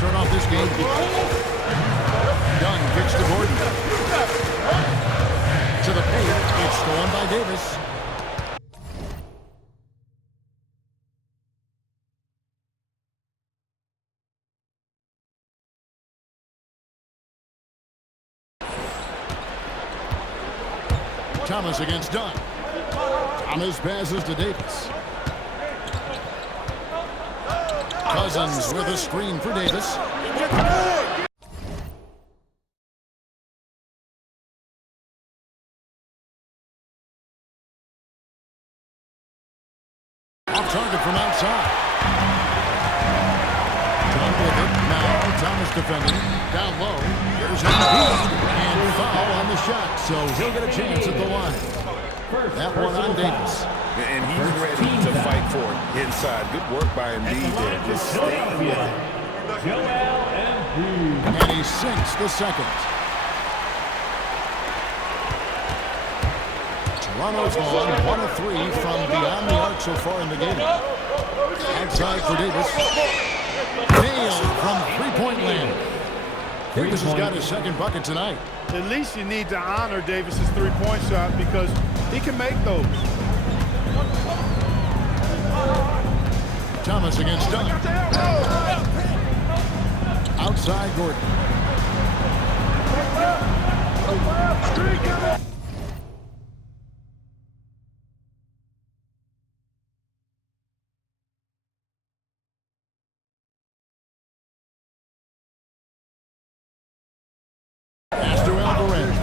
start off this game. Dunn kicks to Gordon. To the paint. It's stolen by Davis. Thomas against Dunn. Thomas passes to Davis. Cousins with a screen for Davis. Off target from outside. Dunn with it. Now Thomas defending. Down low. Here's Embiid. And foul on the shot. So he'll get a chance at the line. That one on Davis. And he's ready to fight for it inside. Good work by Embiid there. Just staying with it. And he sinks the second. Toronto's gone 1 of 3 from beyond the arc so far in the game. Outside for Davis. Nailed from three-point land. Davis has got his second bucket tonight. At least you need to honor Davis's three-point shot because he can make those. Thomas against Dunn. Outside Gordon. Pass to Alvarez.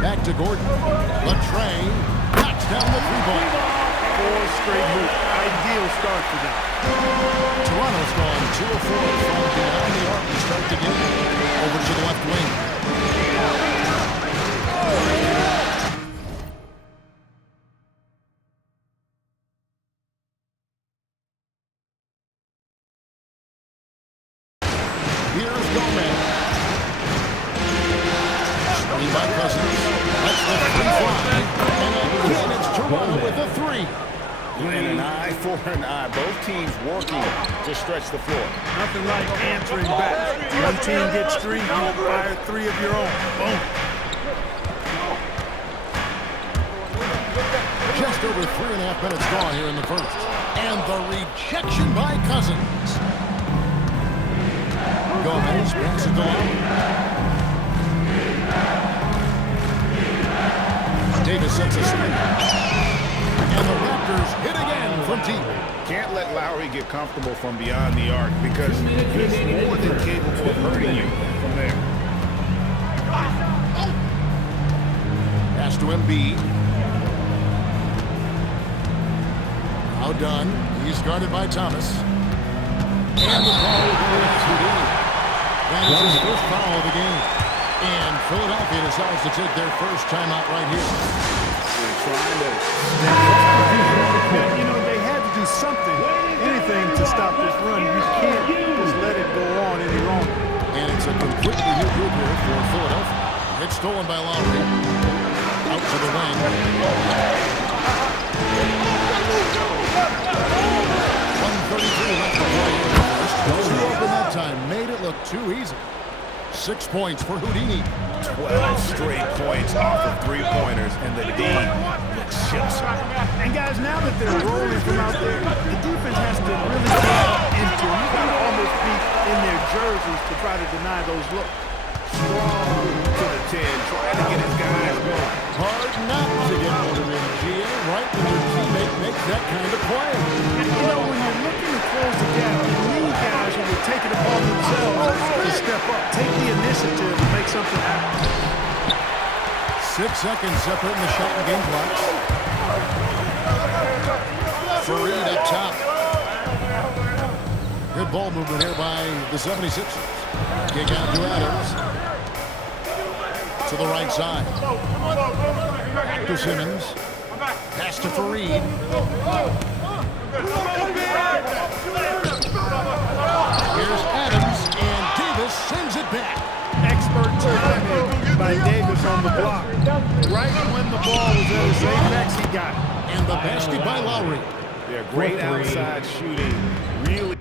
Back to Gordon. Latrey knocks down the three-point. 4 straight hoops. Ideal start for them. Toronto's gone 2 of 4 from behind the arc to start the game. Over to the left wing. Here's Gomez. Screen by Cousins. That's the 3-5. And again, it's Toronto with a 3. And an eye for an eye. Both teams working to stretch the floor. Nothing like answering back. One team gets 3, you fire 3 of your own. Boom. Just over 3.5 minutes gone here in the first. And the rejection by Cousins. Gomez brings it along. Davis sets a screen. And the Raptors hit again from deep. Can't let Lowry get comfortable from beyond the arc because he's more than capable of hurting you from there. Pass to Embiid. Now done. He's guarded by Thomas. And the ball goes to Houdini. That is his first foul of the game. And Philadelphia decides to take their first timeout right here. You know, they had to do something, anything to stop this run. You can't just let it go on any longer. And it's a completely new group here for Philadelphia. It's stolen by Lowry. Out to the wing. 1:33 left to play in the first. Too open that time. Made it look too easy. 6 points for Houdini. 12 straight points off of three-pointers, and the D looks chips. And guys, now that they're rolling from out there, the defense has to really get into them. You got to almost be in their jerseys to try to deny those looks. Strong to the 10, trying to get his guys going. Hard not to get motivated, GA, right when your teammate makes that kind of play. And you know, when you're looking to close the gap, you need guys who will take it upon themselves to step up, take the initiative and make something happen. 6 seconds separating the shot and game clocks. Fareed up top. Good ball movement here by the 76ers. Kick out to Adams. To the right side. Back to Simmons. Pass to Fareed. Here's Adams, and Davis sends it back. Expert timing by Davis on the block. Right when the ball was at his apex, he got it. And the basket by Lowry. Yeah, great outside shooting. Really.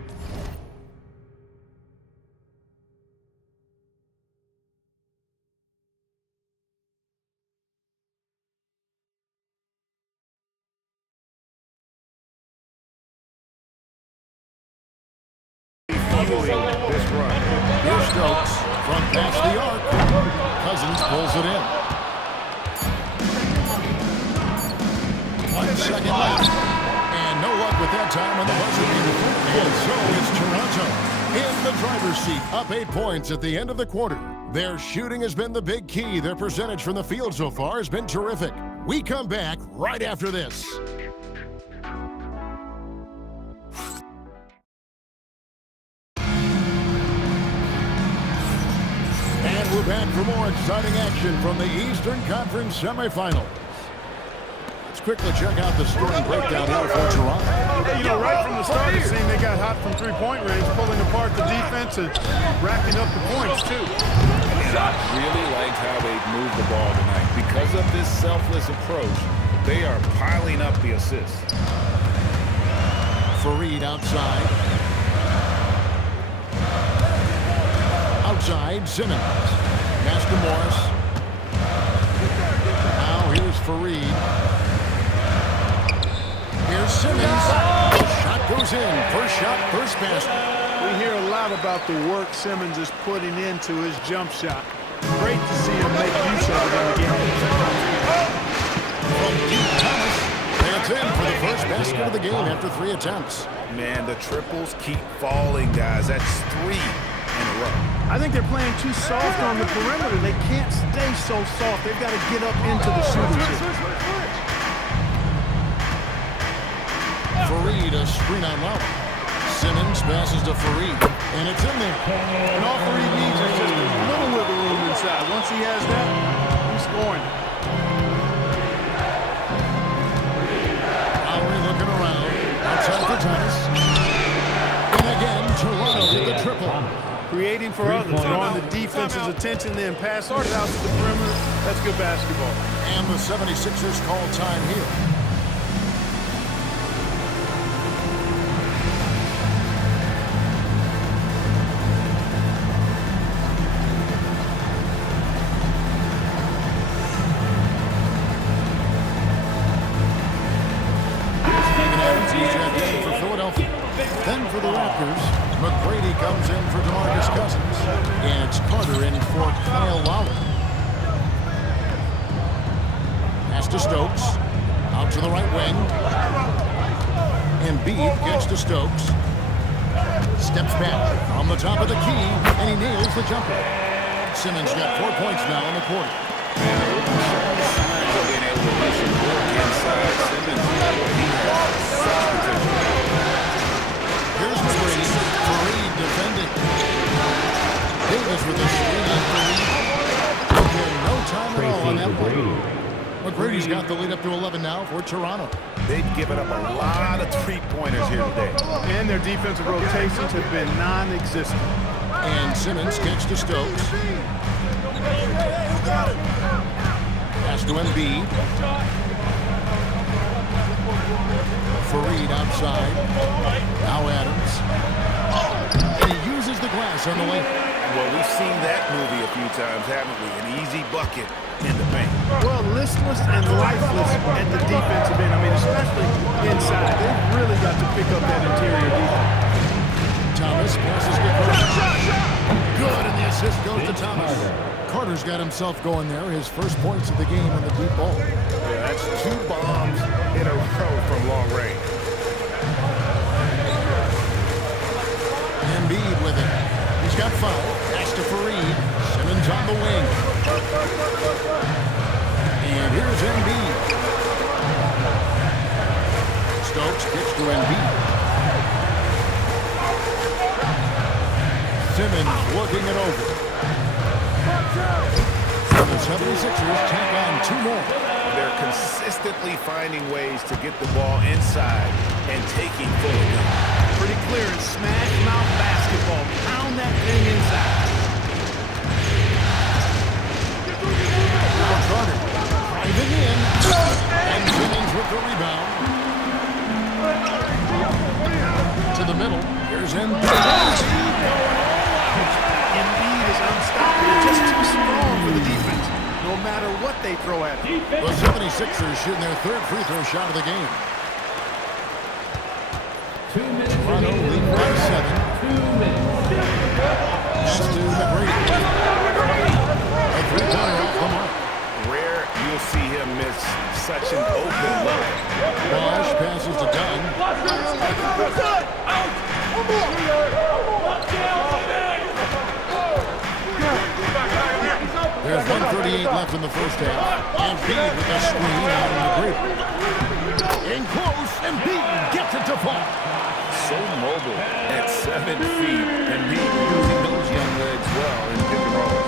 Fueling this run. Here's Stokes from past the arc. Cousins pulls it in. 1 second left. And no luck with that time on the buzzer beater. And so it's Toronto in the driver's seat, up 8 points at the end of the quarter. Their shooting has been the big key. Their percentage from the field so far has been terrific. We come back right after this. And we're back for more exciting action from the Eastern Conference semifinals. Let's quickly check out the scoring breakdown here for Toronto. You know, right from the start, it seemed they got hot from three-point range, pulling apart the defense and racking up the points, too. And I really liked how they moved the ball tonight. Because of this selfless approach, they are piling up the assists. Faried outside. Outside, Simmons. Pass to Morris. Now here's Faried. Here's Simmons. The shot goes in. First shot, first basket. We hear a lot about the work Simmons is putting into his jump shot. Great to see him make use of it in the game. From Deep Thomas. That's in for the first basket of the game after 3 attempts. Man, the triples keep falling, guys. That's 3 in a row. I think they're playing too soft on the perimeter. They can't stay so soft. They've got to get up into the shooting. Faried, a screen on Lowry. Simmons passes to Faried, and it's in there. And all Faried needs is just a little wiggle room inside. Once he has that, he's scoring. Lowry looking around. Outside for Thomas. And again, Toronto with the triple. Creating for others, drawing the defense's attention, then passing it out to the perimeter. That's good basketball. And the 76ers call time here. For Philadelphia. Then for the Raptors, McGrady comes in for DeMarcus Cousins. And it's Carter in for Kyle Lowry. Pass to Stokes. Out to the right wing. Embiid gets to Stokes. Steps back on the top of the key, and he nails the jumper. Simmons got 4 points now in the quarter. Here's McGrady. Faried defending. Davis with a screen on Faried. Okay, no time at all on that one. McGrady's got the lead up to 11 now for Toronto. They've given up a lot of three-pointers here today. And their defensive rotations have been non-existent. And Simmons gets to Stokes. Pass to Embiid. Faried outside. Now Adams. And he uses the glass on the lane. Well, we've seen that movie a few times, haven't we? An easy bucket in the paint. Well, listless and lifeless at the defensive end. I mean, especially inside. They've really got to pick up that interior defense. Thomas passes to Carter. Good, and the assist goes to Thomas. Carter's got himself going there. His first points of the game on the deep ball. Yeah, that's 2 bombs in a row from long range. Embiid with it. He's got 5. Pass to Faried. Simmons on the wing. And here's Embiid. Stokes gets to Embiid. Simmons looking it over. The 76ers tack on 2 more. They're consistently finding ways to get the ball inside and taking full advantage. Pretty clear and smash mouth basketball. Pound that thing inside. Carter driving in. And Simmons with the rebound. the middle. Here's Embiid. Embiid is unstoppable, just too strong for the defense, no matter what they throw at him. The 76ers shooting their third free throw shot of the game. 2 minutes Toronto lead by 7. 2 minutes. Pass to McGrady. A three-pointer off the mark. Rare you'll see him miss such an open look. Bosh passes to Dunn. There's 1:38 left in the first half. Embiid with a screen out of McGrady. In close, Embiid gets it to fall. So mobile at 7 feet, and using those young legs well in pick and roll.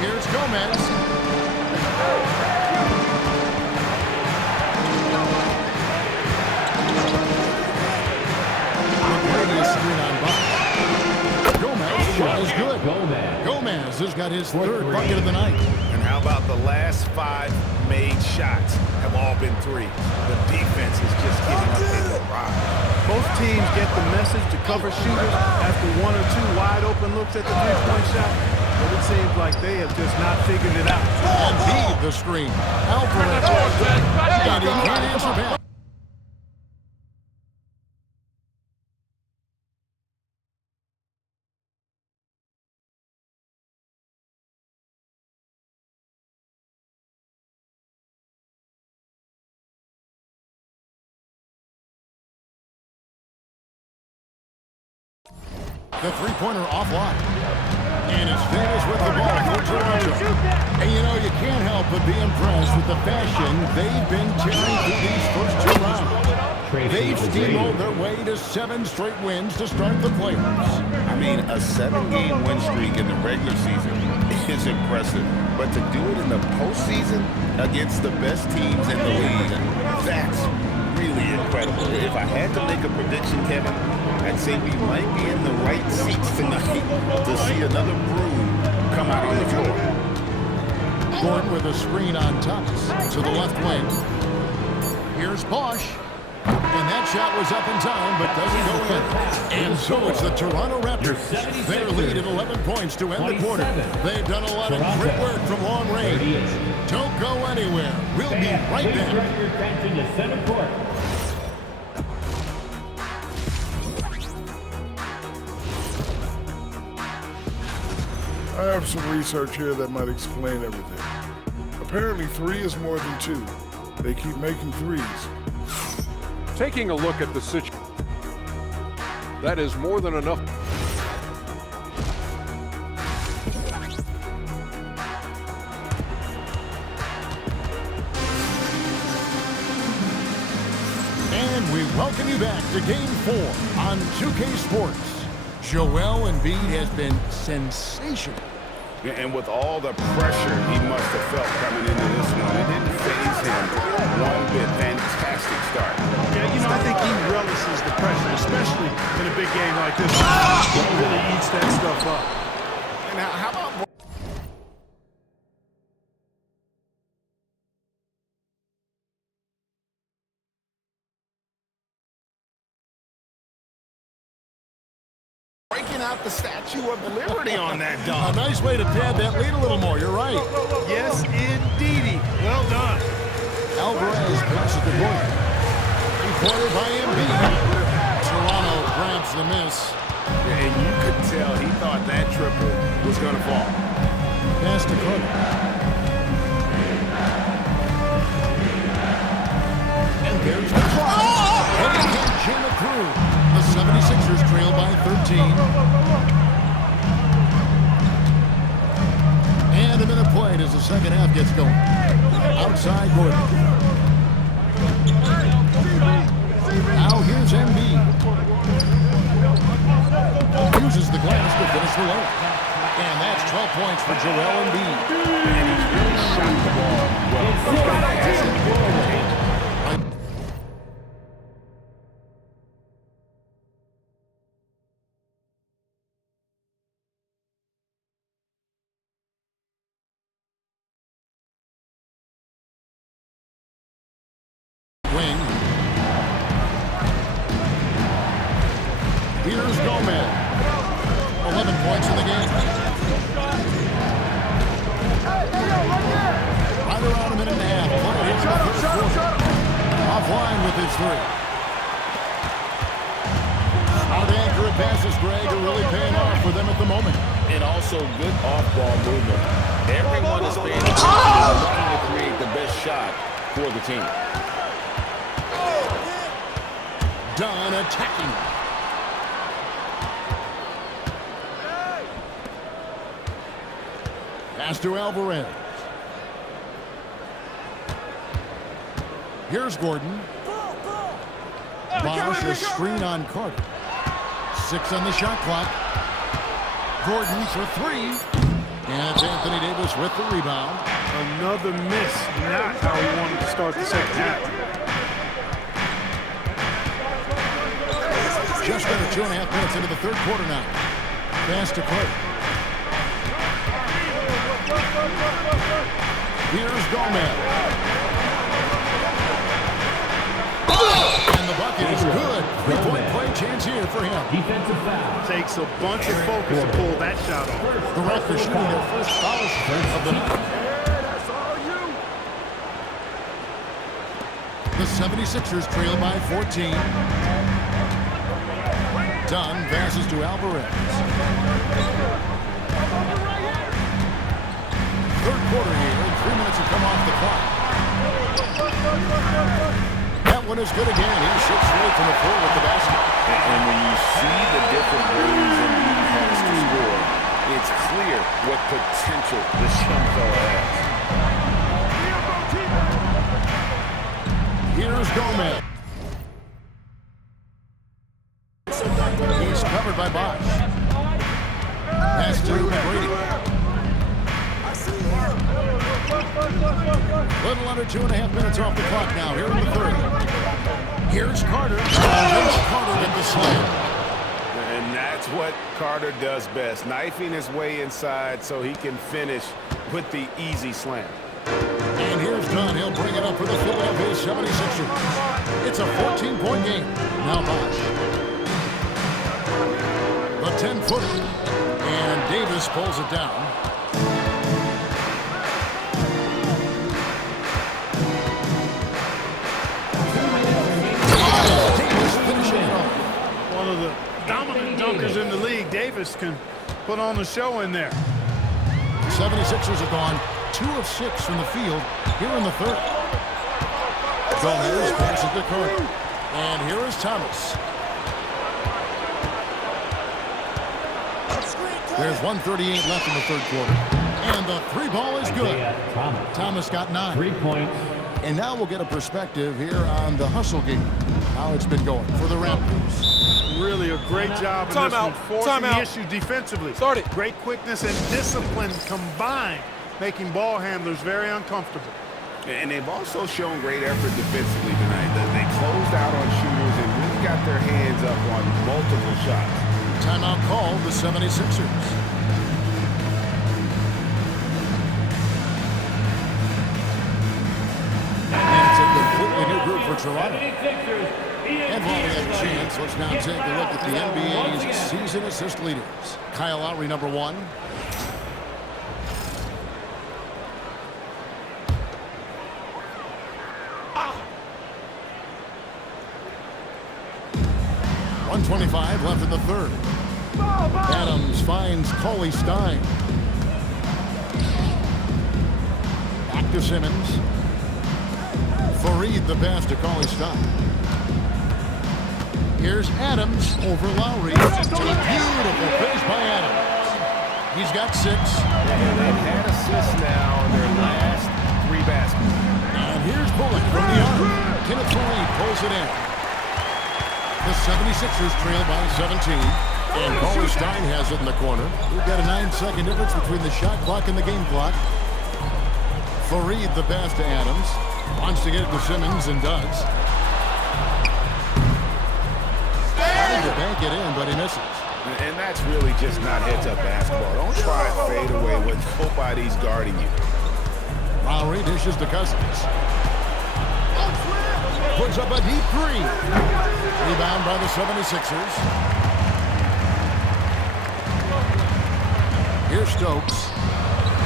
Here's Gomez. McGrady is screen on Bosh. Gomez shot is good. Gomez has got his third bucket of the night. And how about the last 5 made shots have all been threes? The defense is just getting up in the ride. Both teams get the message to cover shooters after 1 or 2 wide open looks at the three-point shot, but it seems like they have just not figured it out. Embiid the screen. Alvarez. And he can't answer back. The three-pointer offline. And it's Davis with the ball for Toronto. And you know, you can't help but be impressed with the fashion they've been carrying through these first 2 rounds. They've steamrolled their way to 7 straight wins to start the playoffs. I mean, a 7-game win streak in the regular season is impressive. But to do it in the postseason against the best teams in the league, that's really incredible. If I had to make a prediction, Kevin, I'd say we might be in the right seats tonight to see another broom come out on the floor. Gordon with a screen on Thomas to the left wing. Here's Bosh. And that shot was up in time, but doesn't go in. And so it's the Toronto Raptors. Their lead at 11 points to end the quarter. They've done a lot of great work from long range. Don't go anywhere. We'll be right back. I have some research here that might explain everything. Apparently 3 is more than 2. They keep making 3s. Taking a look at the situation, that is more than enough. And we welcome you back to Game 4 on 2K Sports. Joel Embiid has been sensational. And with all the pressure he must have felt coming into this one, it didn't faze him one bit. Fantastic start. Yeah, you know, I think he relishes the pressure, especially in a big game like this. He really eats that stuff up. And how about more? Breaking out the Statue of Liberty on that A dunk. nice way to pad that lead a little more. You're right. Yes, indeedy. Well done. Alvarez passes the Gordon. Three-pointer by Embiid. Toronto grabs the miss. And you could tell he thought that triple was going to fall. Pass to Carter. And there's the try. And he can't jam it through. The 76ers trail by 13. And a minute played as the second half gets going. Outside Gordon. Now here's Embiid. Uses the glass to finish the layup. And that's 12 points for Joel Embiid. And he's really shot the ball well. He's got to pass it. points in the game. Right around a minute and a half. Offline with his three. Smart accurate passes, Greg, are really paying off for them at the moment. And also good off-ball movement. Everyone is paying attention, looking to create the best shot for the team. Dunn attacking. Pass to Alvarez. Here's Gordon. Bosch, a screen on Carter. 6 on the shot clock. Gordon for 3. And it's Anthony Davis with the rebound. Another miss. Not how he wanted to start the second half. Just under 2.5 minutes into the third quarter now. Pass to Clay. Here's Gomez. And the bucket is good. 3-point play chance here for him. Defensive foul. Takes a bunch of focus to pull that shot off. The Raptors shooting their first foul of the night. The 76ers trail by 14. Dunn passes to Alvarez. Third quarter here, and 3 minutes have come off the clock. That one is good again. He shoots straight from the floor with the basket. And when you see the different ways Embiid has to score, it's clear what potential this young fella has. Here's Gomez. He's covered by Bosch. Pass to McGrady. Little under 2.5 minutes off the clock now here in the third. Here's Carter. Carter get the slam. And that's what Carter does best, knifing his way inside so he can finish with the easy slam. And here's Dunn. He'll bring it up for the Philadelphia 76ers. It's a 14-point game. Now Bosch. The 10-footer. And Davis pulls it down. Davis finishing it off. One of the dominant dunkers in the league. Davis can put on the show in there. 76ers have gone 2 of 6 from the field here in the third. Gomez passes to Carter. And here is Thomas. There's 1:38 left in the third quarter. And the 3 ball is good. Thomas got 9. 3 points. And now we'll get a perspective here on the hustle game. How it's been going for the Raptors. Really a great job in this one, forcing the issue defensively. Great quickness and discipline combined, making ball handlers very uncomfortable. And they've also shown great effort defensively tonight. They closed out on shooters and really got their hands up on multiple shots. Timeout called the 76ers. And it's a completely new group for Toronto. And while we have a chance, let's now take a look at the NBA's season assist leaders. Kyle Lowry, number 1. .125 left in the third. Adams finds Cauley Stein. Back to Simmons. Fareed the pass to Cauley Stein. Here's Adams over Lowry. Beautiful finish by Adams. He's got 6. And they've had assists now in their last 3 baskets. And here's Bullock from the arc. Kenneth Fareed pulls it in. The 76ers trail by 17. And Cauley Stein has it in the corner. We've got a 9-second difference between the shot clock and the game clock. Fareed the pass to Adams. Wants to get it to Simmons and does. Trying to bank it in, but he misses. And that's really just not heads-up basketball. Don't try to fade away when nobody's guarding you. Lowry dishes to Cousins. Puts up a deep 3. Rebound by the 76ers. Here's Stokes.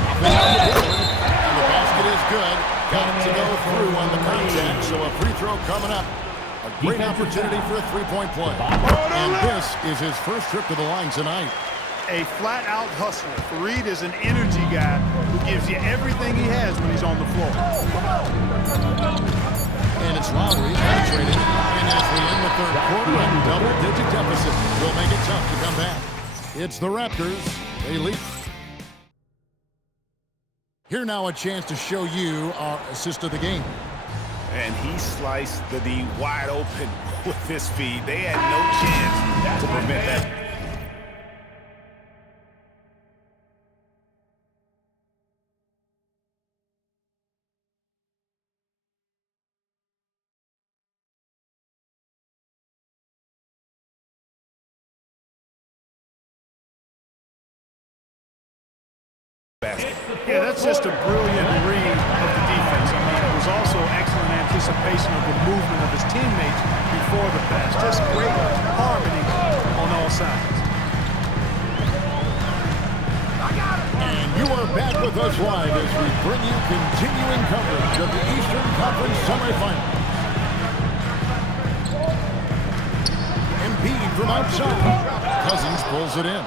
Up and down the board. And the basket is good. Got it to go through on the contact, so a free throw coming up. A great opportunity for a three-point play. And this is his first trip to the line tonight. A flat-out hustler. Fareed is an energy guy who gives you everything he has when he's on the floor. And it's Lowry penetrating. And as we end the third quarter, a double-digit deficit will make it tough to come back. It's the Raptors. They lead. Here now a chance to show you our assist of the game. And he sliced the D wide open with his feet. They had no chance to prevent that. Yeah, that's just a brilliant read of the defense. I mean, it was also excellent anticipation of the movement of his teammates before the pass. Just great harmony on all sides. And you are back with us live as we bring you continuing coverage of the Eastern Conference semifinals. Embiid from outside. Cousins pulls it in.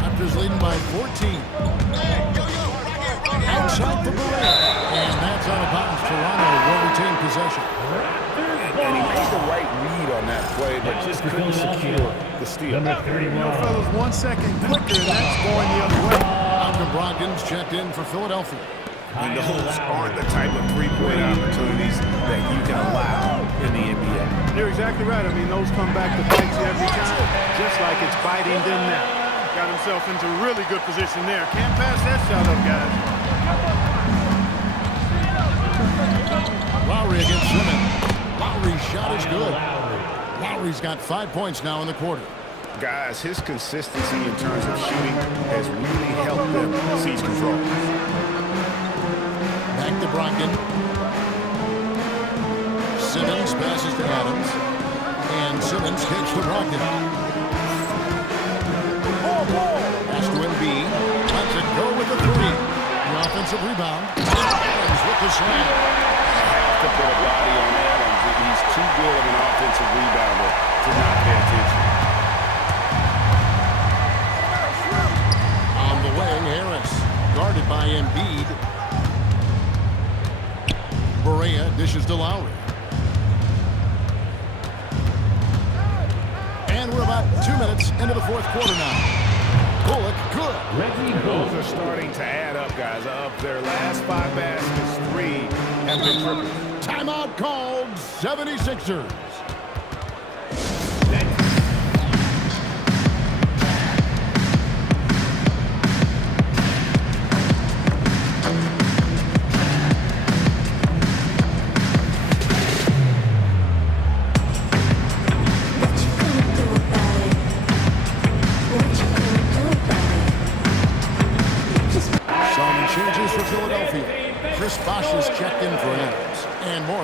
Raptors leading by 14. Outside for Barea. And that's out of bounds. Toronto will retain possession. And he made the right read on that play, but just couldn't secure the steal. You know, fellas, 1 second quicker, and that's going the other way. Malcolm Brogdon's checked in for Philadelphia. And those aren't the type of three-point opportunities that you can allow in the NBA. You're exactly right. I mean, those come back to bite you every time, just like it's biting them now. Got himself into really good position there. Can't pass that shot up, guys. Lowry against Simmons. Lowry's shot is good. Lowry's got 5 points now in the quarter. Guys, his consistency in terms of shooting has really helped them seize control. Back to Brogdon. Simmons passes to Adams. And Simmons kicks to Brogdon. Pass to Embiid. Lets it go with the three. The offensive rebound. Adams with the slam. To put a body on Adams. He's too good of an offensive rebounder to not pay attention. On the way, Harris. Guarded by Embiid. Barea dishes to Lowry. And we're about 2 minutes into the fourth quarter now. Bullock, good. Those are starting to add up, guys. Of their last 5 baskets, 3 have been triple. Timeout called, 76ers.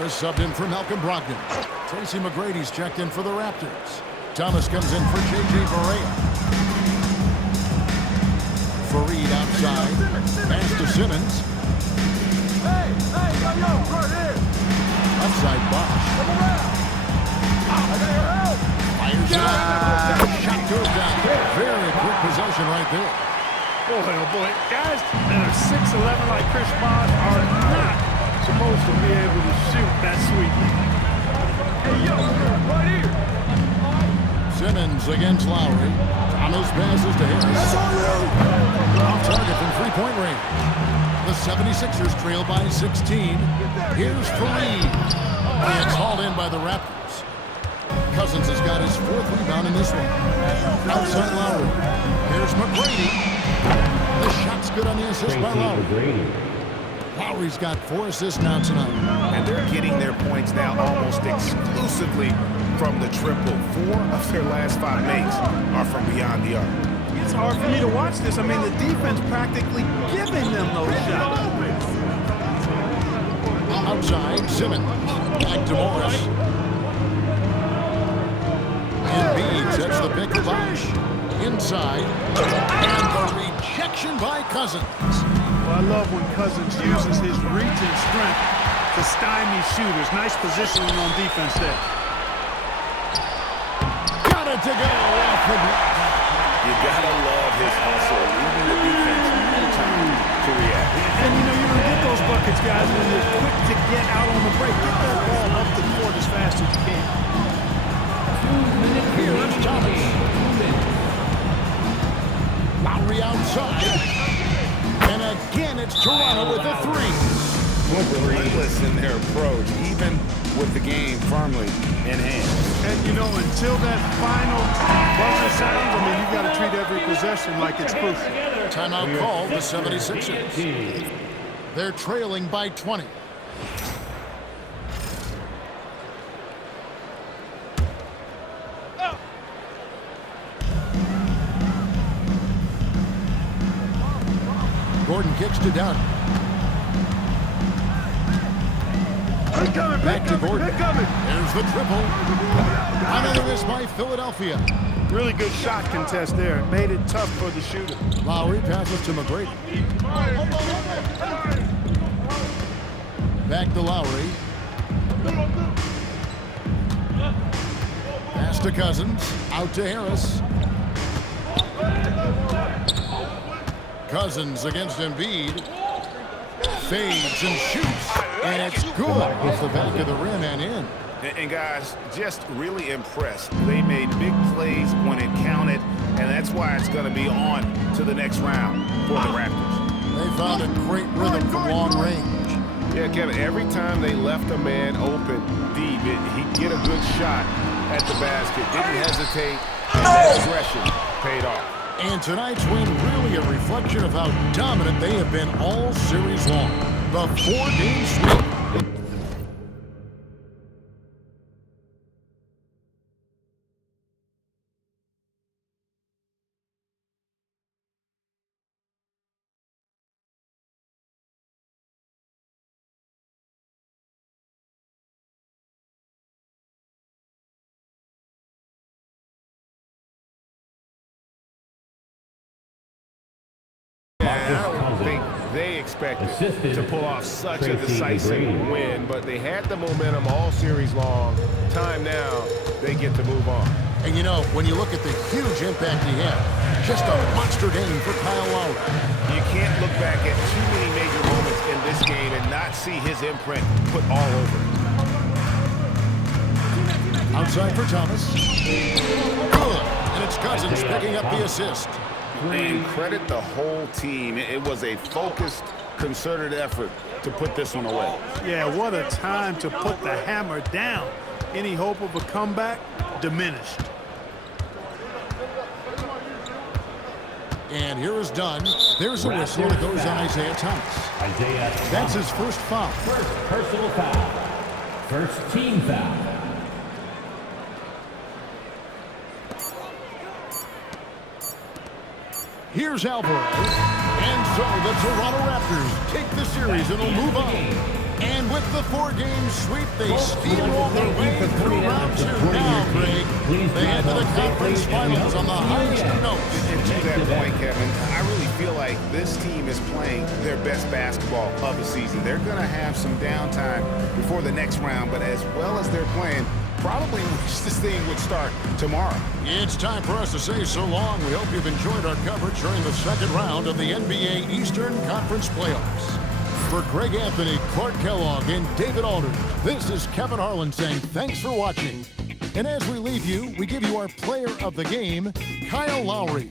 Subbed in for Malcolm Brogdon. Tracy McGrady's checked in for the Raptors. Thomas comes in for J.J. Barea. Fareed outside. Pass to Simmons. Outside Bosh. Fires it up. Shot goes down. Very quick possession right there. Boy, oh boy. Guys that are 6'11" like Chris Bosh are not supposed to be able to shoot that sweetly. Hey, yo, right here. Simmons against Lowry. Thomas passes to Harris. Off target from three-point range. The 76ers trail by 16. Here's Fareed. And it's hauled in by the Raptors. Cousins has got his 4th rebound in this one. Outside Lowry. Here's McGrady. The shot's good on the assist by Lowry. Lowry's got 4 assists now tonight. And they're getting their points now almost exclusively from the triple. 4 of their last 5 makes are from beyond the arc. It's hard for me to watch this. I mean, the defense practically giving them those shots. Outside, Simmons. Back to Morris. Embiid sets the pick to Bosh. inside. And the rejection by Cousins. Well, I love when Cousins uses his reach and strength to stymie shooters. Nice positioning on defense there. Got it to go off the block. You gotta love his hustle, leaving the defense no time to react. And you know, you're going to get those buckets, guys, when you're quick to get out on the break. Get that ball up the court as fast as you can. 2 minutes. Here's Thomas. 2 minutes. Lowry outside. And again, it's Toronto with a three. Relentless in their approach, even with the game firmly in hand. And, you know, until that final buzzer sounds, I mean, you've got to treat every possession like it's crucial. Timeout call, the 76ers. They're trailing by 20. Gordon kicks to Dunn. Back to Gordon. There's the triple. Another miss by Philadelphia. Really good shot contest there. It made it tough for the shooter. Lowry passes to McGrady. Back to Lowry. Pass to Cousins. Out to Harris. Cousins against Embiid. Fades and shoots. And it's good off the back of the rim and in. And guys, just really impressed. They made big plays when it counted, and that's why it's going to be on to the next round for the Raptors. They found a great rhythm from long range. Yeah, Kevin, every time they left a man open deep, he'd get a good shot at the basket. Didn't hesitate, and that aggression paid off. And tonight's win really a reflection of how dominant they have been all series long. The 4-game sweep. They expected to pull off such a decisive win, but they had the momentum all series long. Time now, they get to move on. And you know, when you look at the huge impact he had, just a monster game for Kyle Lowry. You can't look back at too many major moments in this game and not see his imprint put all over it. Outside for Thomas. Good. And it's Cousins picking up the assist. And credit the whole team. It was a focused, concerted effort to put this one away. Yeah, what a time to put the hammer down. Any hope of a comeback diminished. And here is Dunn. There's a whistle that goes on Isaiah Thomas. That's his first foul. First personal foul. First team foul. Here's Alvarez. And so the Toronto Raptors take the series and will move on. And with the 4-game sweep, they steamroll their way through round 2. Now, Greg, they head to the conference finals on the highest notes. And to that point, Kevin, I really feel like this team is playing their best basketball of the season. They're going to have some downtime before the next round, but as well as they're playing, probably wish this thing would start tomorrow. It's time for us to say so long. We hope you've enjoyed our coverage during the second round of the NBA Eastern Conference Playoffs. For Greg Anthony, Clark Kellogg, and David Aldridge, this is Kevin Harlan saying thanks for watching. And as we leave you, we give you our player of the game, Kyle Lowry.